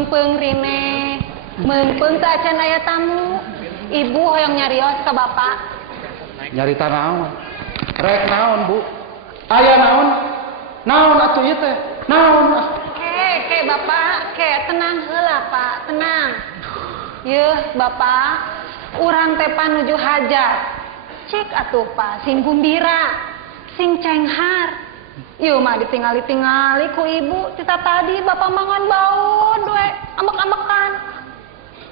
Meungpeung rine. Meungpeung teh acan aya tamu. Ibu hoyong nyarios ke bapak. Nyarita naon? Rek naon, Bu? Aya naon? Naon atuh ieu teh? Naon? Ke bapak, tenang heula Pak, tenang. Yeuh bapak, urang teh panuju hajat. Cik atuh Pak, sing gumbira, sing cenghar. Yeuh mah ditingali-tingali ku ibu. Cita tadi bapak mangan baun we, ambek-ambekan.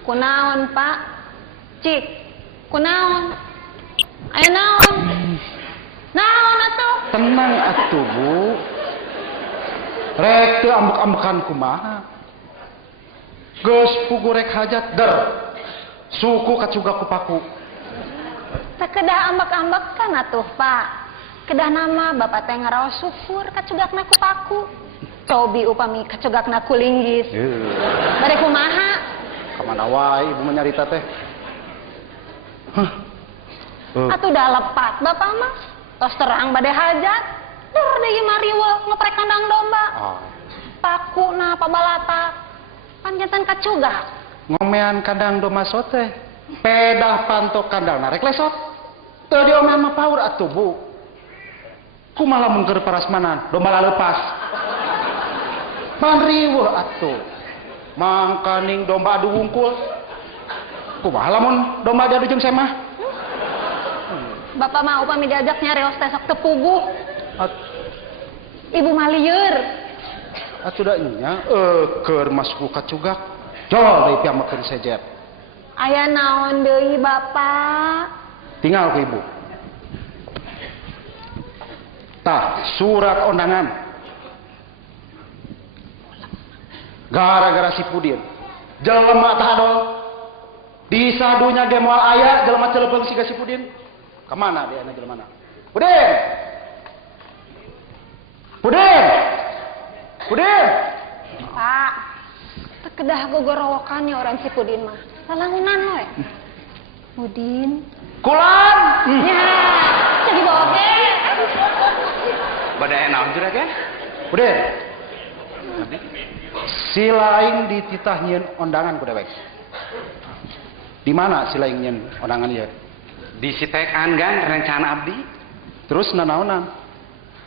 Kunaon Pak? Cik, kunaon? Aya naon? Naon atuh? Tenang atuh, Bu. Rek teu ambek-ambekan kumaha. Geus pugu rek hajat der. Suku kacuga ku paku. Teu kedah ambek-ambekan atuh, Pak. Kedah nama bapak teh ngaraos syukur kacugakna ku paku. Cobi upami kacugakna ku linggis. Bade kumaha? Kamana wae ibu nyarita teh? Hah. Atuh dah lepat bapak mah. Tos terang bade hajat. Dur deui mariweuh ngoprek kandang domba. Paku na pabalata. Panjantan kacugak. Ngomean kandang domba sote. Pedah pantok kandang narek lesot. Teu diomean mah paur atuh, Bu. Kumaha mengker parasmanan, domba lalepas. Pan riweuh atuh. Mangkaning domba adu wungkul. Kumaha lamun domba adu jeung semah? Bapak mah upami diajak nyarios teh sok teu puguh. Ibu mah lieur. Atuh da nya keur masuk kacugak. Jol deui piamakeun sejet. Aya naon deui Bapak? Tinggal ke ibu. Tah, surat undangan. Gara-gara si Pudin. Jelema tah adol. Di sadunya ge moal aya jelema celepeung siga si Pudin. Kemana dia na jelema? Pudin. Pudin. Pudin. Pak, tekedah gogorowokan ya orang si Pudin mah. Lalangunan we. Pudin. Kulan. Ya, jadi boge. Badai naon jura kan? Pudin. Si laing dititah nyieun undangan ku dewek. Di mana si laing nyieun undangan ieu? Di sitekan kan rencana abdi. Terus nanaonan?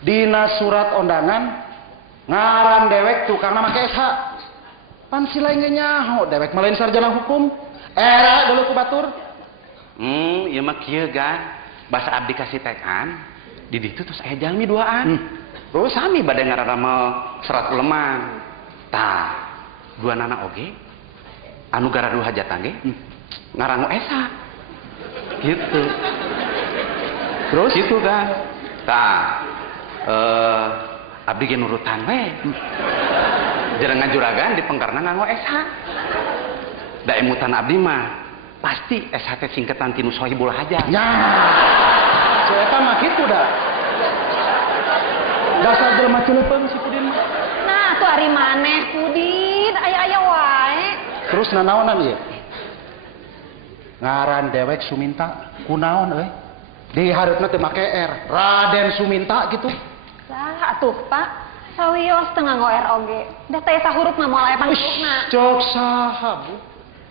Dina surat undangan ngaran dewek tukangna make SH. Pan si lain nyaho dewek malain sarjana hukum. Era dulu ku batur. Ieu mah kieu kan. Basa abdi ka sitekan, di ditu terus aya jalmi duaan. Terus sami bade ngaramal serat uleman. Tah, dua nana oge anu garadu hajatan ge ngarangu esa. Gitu. Terus gitu kan. Tah, abdi ge nurutan we. Jarangan juragan di pengkarna nganggo SH. Da emutan abdi mah pasti SH teh singkatan tinu Sohibul Hajat. Ya. Saya mah kitu dah. Dasar jelema ceulepeung si Pudin mah. Nah, tuh ari maneh Pudin, aya-aya wae. Terus nanaonan ieu? Ngaran dewek Suminta, kunaon euy? Di hareupna teu make R, Raden Suminta gitu. Lah atuh Pak, sawios teu nganggo R oge. Da teh eta huruf mah moal aya panggungna. Cok saha, Bu?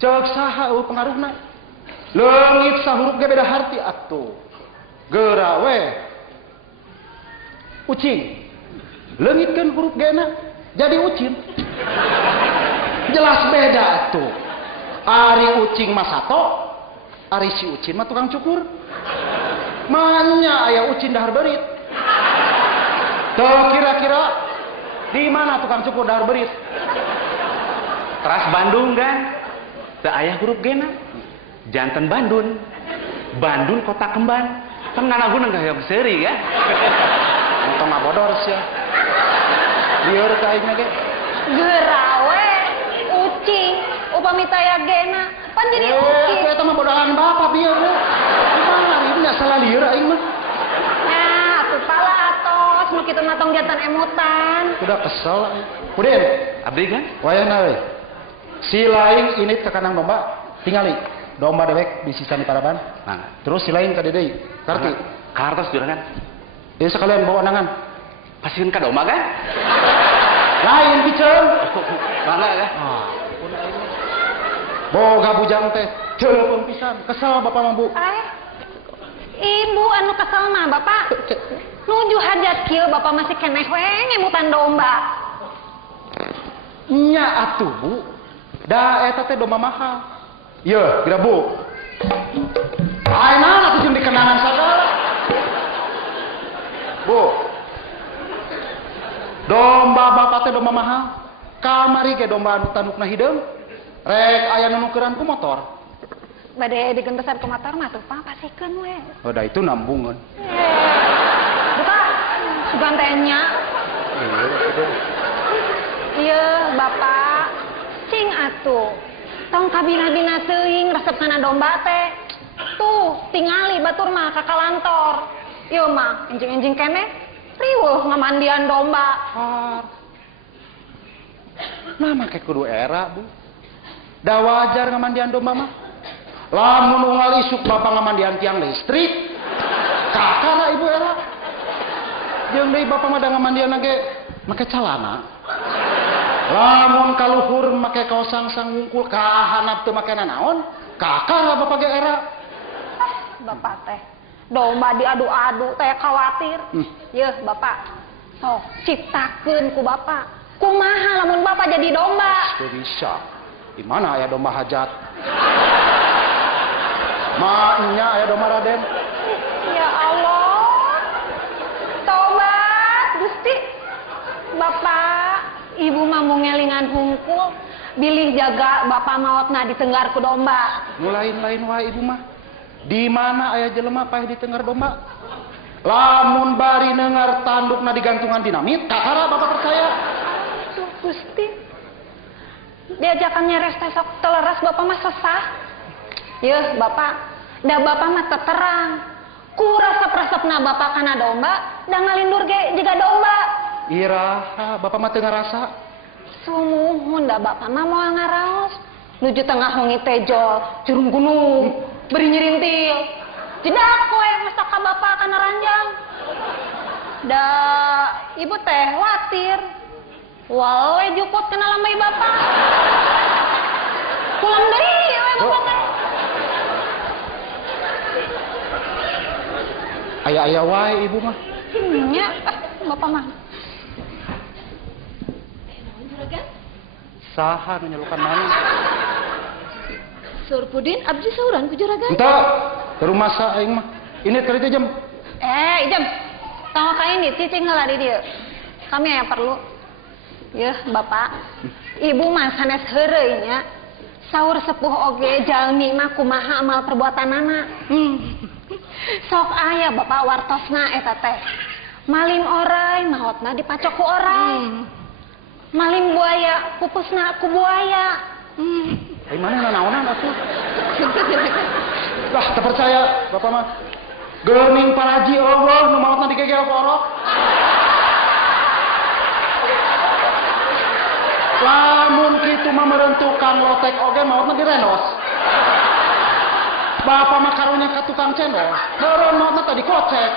Cok saha pengaruhna? Leungit sahuruf ge beda harti atuh. Geura we. Ucing. Leungitkeun huruf G-na jadi ucin. Jelas beda atuh. Ari ucing mah sato, ari si ucin mah tukang cukur. Manya aya ucin dahar berit. Tuh kira-kira di mana tukang cukur dahar berit? Teras Bandung kan? Teu aya huruf G-na. Janten Bandun. Bandun kota kembar. Kan nganagun enggak hayang seuri kan? Untung ngabodor sia. Lieur ka aing ge. Geura we, ucing, upami taya gena, pan jadi ucing. Eta mah bodohan bapak bieu we. Kumaha ieu nya salah lieur aing mah. Nah, atuh pala atos, mau kitu matong jantan emutan. Udah kesel aing. Pudin, Abdi kan? wayahna we. Si laing init ka kandang domba, tingali. Domba dewek disisani paraban. Nah, Terus si lain ka deui. Karti. kartos juragan. Ieu sekalian bawa undangan. Pasieun ka domba kan? Lain biceun. Mana kan? Ah, pun ampun aing. Boga bujang teh teuleupeuh pisan. Kesel bapak mah Bu. Ibu anu kesel mah bapak. Nuju hajat kieu bapak masih keneh we ngemutan domba. Nya atuh Bu. Da eta teh domba mahal. Ye, kira Bu. Ayeuna atuh jeung dikenangan sagala. Bu. Domba bapak teh domba mahal. Kamari ge domba anu tandukna hideung. Rek aya nu nukeran ku motor. Bade digentesan ke motor mah tuh Pak pasikeun we. Oh, da itu nambungeun. Bapak gantenya. Iya, Bapak. Cing atuh. Tong kabina-bina teuing resep kana domba teh. Tuh, tingali batur mah ka kalantor. Ieu mah enjing-enjing keneh riweuh ngamandian domba. Nah, make kudu era, Bu. Da wajar ngamandian domba mah. Lamun unggal isuk bapak ngamandian tiang listrik, kakak ibu era. Jeung deui bapak mah da ngamandian ge make calana. Lamun kaluhur make kaos sang-sang ngungkul, ka handap teu make nanaon, kakak bapak ge era. Bapak teh domba diadu-adu teh khawatir. Yeuh, Bapak. Sok ciptakeun ku Bapak. Kumaha lamun Bapak jadi domba? Teu bisa. Di mana aya domba hajat? Maknya aya domba Raden. Ya Allah. Tobat, Gusti. Bapak, Ibu mah mau ngelingan hungkul, bilih jaga Bapak maotna ditenggar ku domba. Mulain-lain wae Ibu mah. Di mana aya jelema paeh ditenggar domba? Lamun bari nengar tandukna digantungan dinamit, kakara Bapak percaya? Tuh, Gusti. Diajakan nyeres teh sok teleres Bapak mah sesah. Yeuh, Bapak, da Bapak mah terang. Ku resep-resepna Bapak kana domba, da ngalindur ge jiga domba. Iraha, Bapak mah teu ngarasa. Sumuhun da Bapak mah moal ngaraos. Nuju tengah hongi tejol, curung gunung, beri nyirintil. Jedak koe masak ka Bapak kana ranjang. Da Ibu teh watir. Wae juput kena lambai Bapak. Pulang deui we Bapak teh. Aya-aya wae Ibu mah. Nya, Bapak mah. Saha nu nyelukan mana? Surpudin abdi sauran ku juragan. Entah, ke rumah sa aing mah. Ini tadi jam. Ijem. Tong ka ini cicing heula di dieu. Kami aya perlu. Yeuh, Bapak. Ibu mah sanes heureuy nya. Saur sepuh oge jalmi mah kumaha amal perbuatanana. Sok aya Bapak wartosna eta teh. Maling oray maotna dipacok ku oray. Maling buaya pupusna ku buaya. Ai mana nanaonan atuh? Lah, teu percaya Bapak mah. Geuning paraji Allah nu maotna digegel ku orok. Lamun kitu mah merentukan lotek oge maotna direnos. Bapak mah karunya ka tukang cendol. Heureun maotna tadi kocek.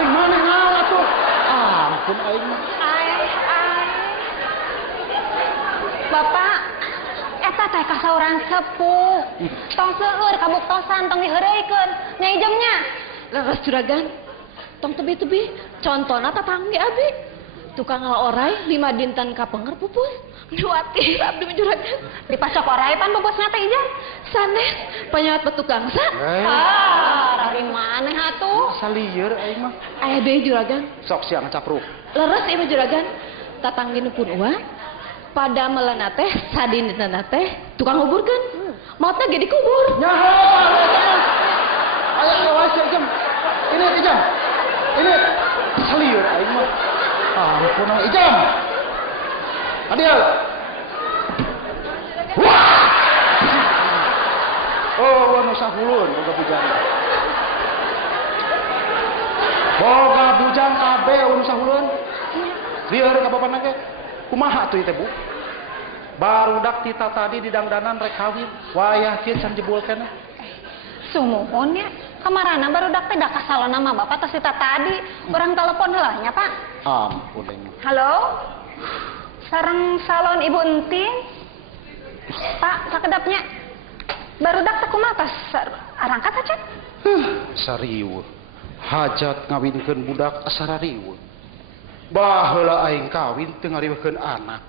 Ari mana ngaal atuh? Ampun aing mah. Bapak, eta teh kasauran sepuh. Tong seueur kabuktosan tong diheureuykeun. Nyai Jemnya. Leres juragan. Tong tebi-tebi contona tatangge abi. Tukang oray 5 dinten kapenger pupus. Nuatir abdi juragan. Dipacok oray pan pupusna teh Ijem. Sanes panyaot petukang sa. Rari maneh atuh. Salieur aing mah. Aya deui juragan. Sok siang capruk. Leres ieu juragan. Tatangge nu pun uang. Pada melena teh sadinna teh tukang nguburkeun. Maotna ge dikubur. Nyaho. Aya wae jam. Ini Ijam. Ini salieur aing mah. Ampun Ijam. Adil. Wah. Oh, nu sahulun boga bujang. Boga bujang kabeh nu sahulun. Lieur ka bapana ge. Kumaha tuh itu Bu? Barudak tita tadi di dangdanan rek kawin. Wayah kieu can jebulkeun. Sumuhun nya. Kamarana barudak teh da kasalona mah Bapak tos tita tadi. Urang telepon heula nya, Pak. Ampun. Halo? Sareng salon Ibu Entin? Pak, sakedapnya. Barudak teh kumaha pas arangkat aja. Sariweuh. Hajat ngawinkeun budak asara riweuh. Baheula aing kawin teu ngariweukeun anak.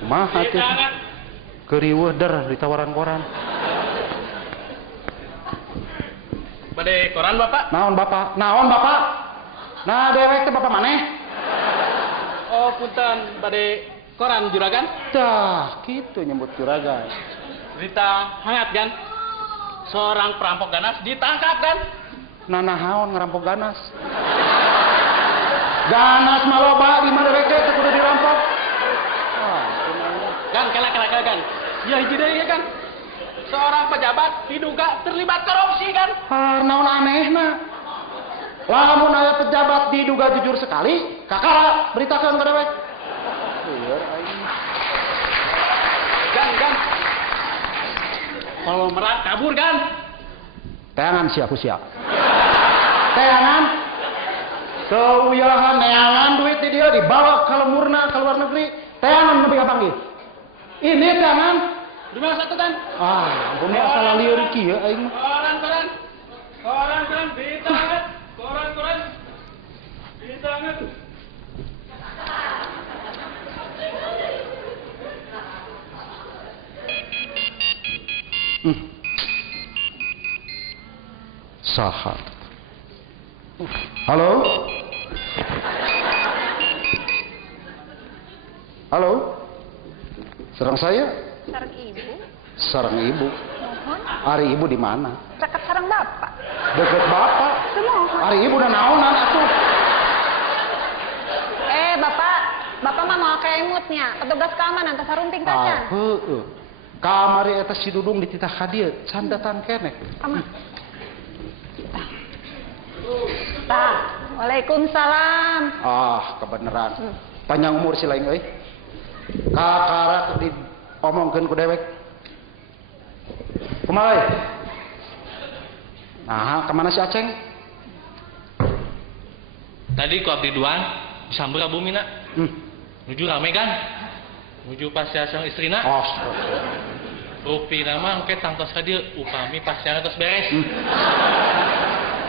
Kumaha teh? Keriweuh der di tawaran koran. Bade koran Bapak? Naon Bapak? Naon Bapak? Nah dewek teh Bapak maneh? Oh, punten bade koran juragan. Dah, gitu nyebut juragan. Berita hangat kan? Seorang perampok ganas ditangkap kan? Nanahaon ngerampok ganas. Ganas maloba di mana dewek teh kudu dirampok. Kan, kan. Ya hiji deui kan. Seorang pejabat diduga terlibat korupsi kan? Naon anehna. Lamun aya pejabat diduga jujur sekali, kakara beritakeun ka dewek. Lieur aing. Gan. Kalau merat kabur kan? Teangan siap siap. Teangan. Keuyahan neangan duit di dia dibawa ke lemurna ke luar negeri. Teangan nepi kapanggih. Ini teangan. Di mana satu kan? Ampun ya asal lieur kieu aing. Koran ditangan. Koran ditangan. Saha. Halo? Halo? Sareng saya? Sareng ibu. Sareng ibu. Mohon. Ari ibu di mana? Caket sareng bapak. Deket bapak. Kumaha? Ari ibu udah naonan atuh. Bapak mah mau keemutnya. Petugas keamanan teh sarunting tacan. Heueuh. Kamari eta si Dudung dititah ka dieu, can datang keneh. Kama. Tah, Waalaikumsalam. Kebeneran. Panjang umur si lain euy. Kakara diomongkeun ku dewek. Kumaha euy? Nah, kemana si Aceng? Tadi ku abdi duaan disamber Abu Mina. Nuju rame kan? Nuju pasya sang istrina. Rupi nama engke tangtos ka dieu upami pasya tos beres.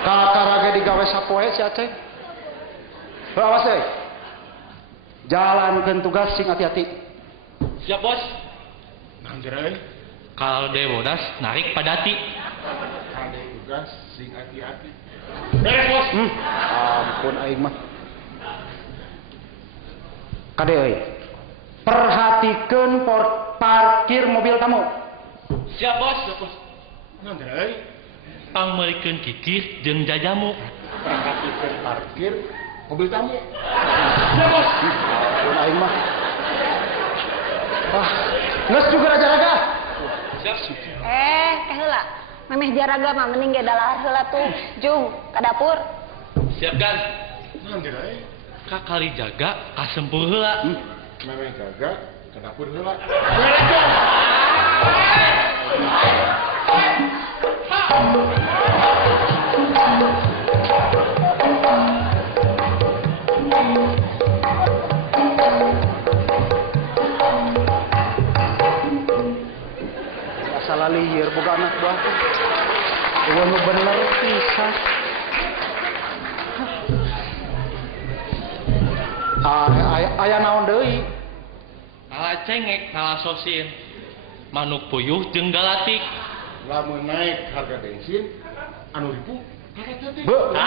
Kakara ge digawe sapoe si Aceng. Awas euy. Jalankeun tugas sing hati-hati. Siap bos. Nanjerai. Kalau de bodas narik padati. Ada tugas sing hati-hati. Beres bos. Ampun aing mah. Kade euy. Perhatikeun parkir mobil tamu. Siap bos. Nanjerai. Pamerikeun kikis jeung jajamu. Perhatikan parkir mobil tamu. Siap bos. Ampun aing mah. Geus juga raja-raga. Siap. Heula. Memeh jaraga mah mending ge dalar heula tuh. Jung, ka dapur. Siap kan? Nanjerai. Kakali jaga kasempur heula. Memang jaga ke dapur heula. Salah lieur boga anak buah. Eueuh nu bener pisan. Aya naon deui? Kalah cengek, kalah sosin. Manuk puyuh jeung galatik. Lamun naik harga bensin, anu ribu, Beuh.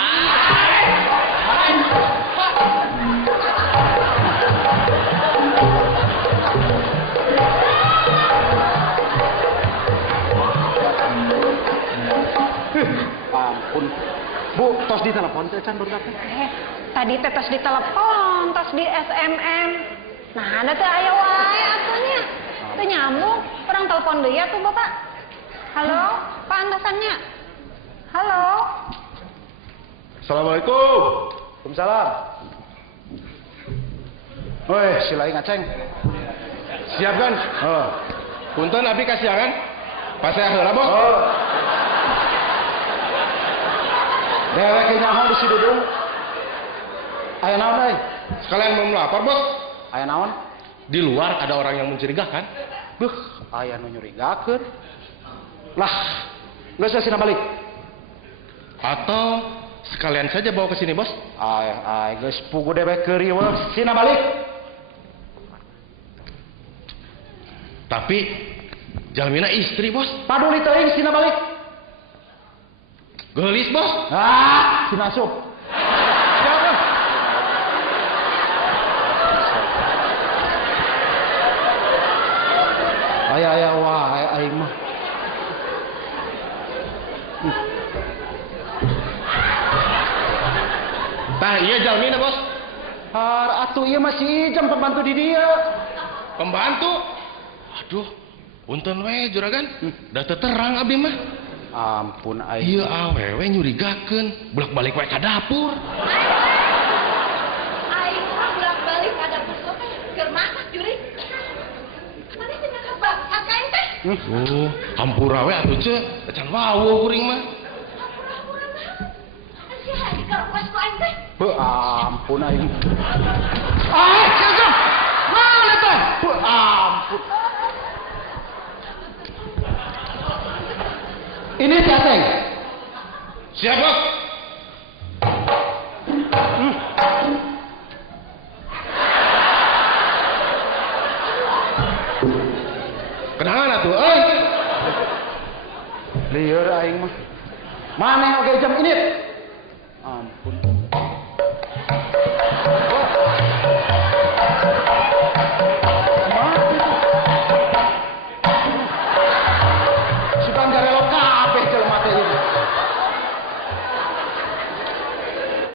Ampun. Bu, tos di telepon teh can baru datang. Tadi teh tos ditelepon, tos di SMM. Nah, ada teh aya wae atunya. Teu nyambung, kurang telepon deui atuh Bapak. Halo, Pak Andasannya. Halo. Assalamualaikum. Waalaikumsalam. Woi, si lain ngaceng. Siap kan? Oh. Punten abi kasihangan. Pas saya heula, Bos. Oh. Dewek nyaho di Sidudung. Aya naon euy? Sekalian mau melapor, Bos. Aya naon? Di luar ada orang yang mencurigakan. Beuh, aya nu nyurigakeun. Lah, geus sina balik. Atau sekalian saja bawa ke sini, Bos. Ay, geus pugu dewek keur ieu sina balik. Tapi jalmina istri, Bos. Paduli teuing sina balik. Geulis, Bos. Ah, sina asup. Siapa? Aya wah aing mah. Tah iya jalmina, Bos. Atuh ieu masih jam pembantu di dia. Pembantu. Aduh, punten we juragan. Da teu terang abdi mah. Ampun aing. Ieu awewe nyurigakeun, bolak-balik we ka dapur. Aing mah bolak-balik ada dapur teh keur masak juri. Mana sih nak bapak kain teh? Hampura we atuh ce, can wawuh kuring mah. Si hari keur pas ku aing teh. Ampun aing. Cakap. Mana teh? Ampun. Ini si Aceng. Siap, Bos. Kenalan atuh, euy. Lieur aing mah. Maneh oge jam ini. Ampun.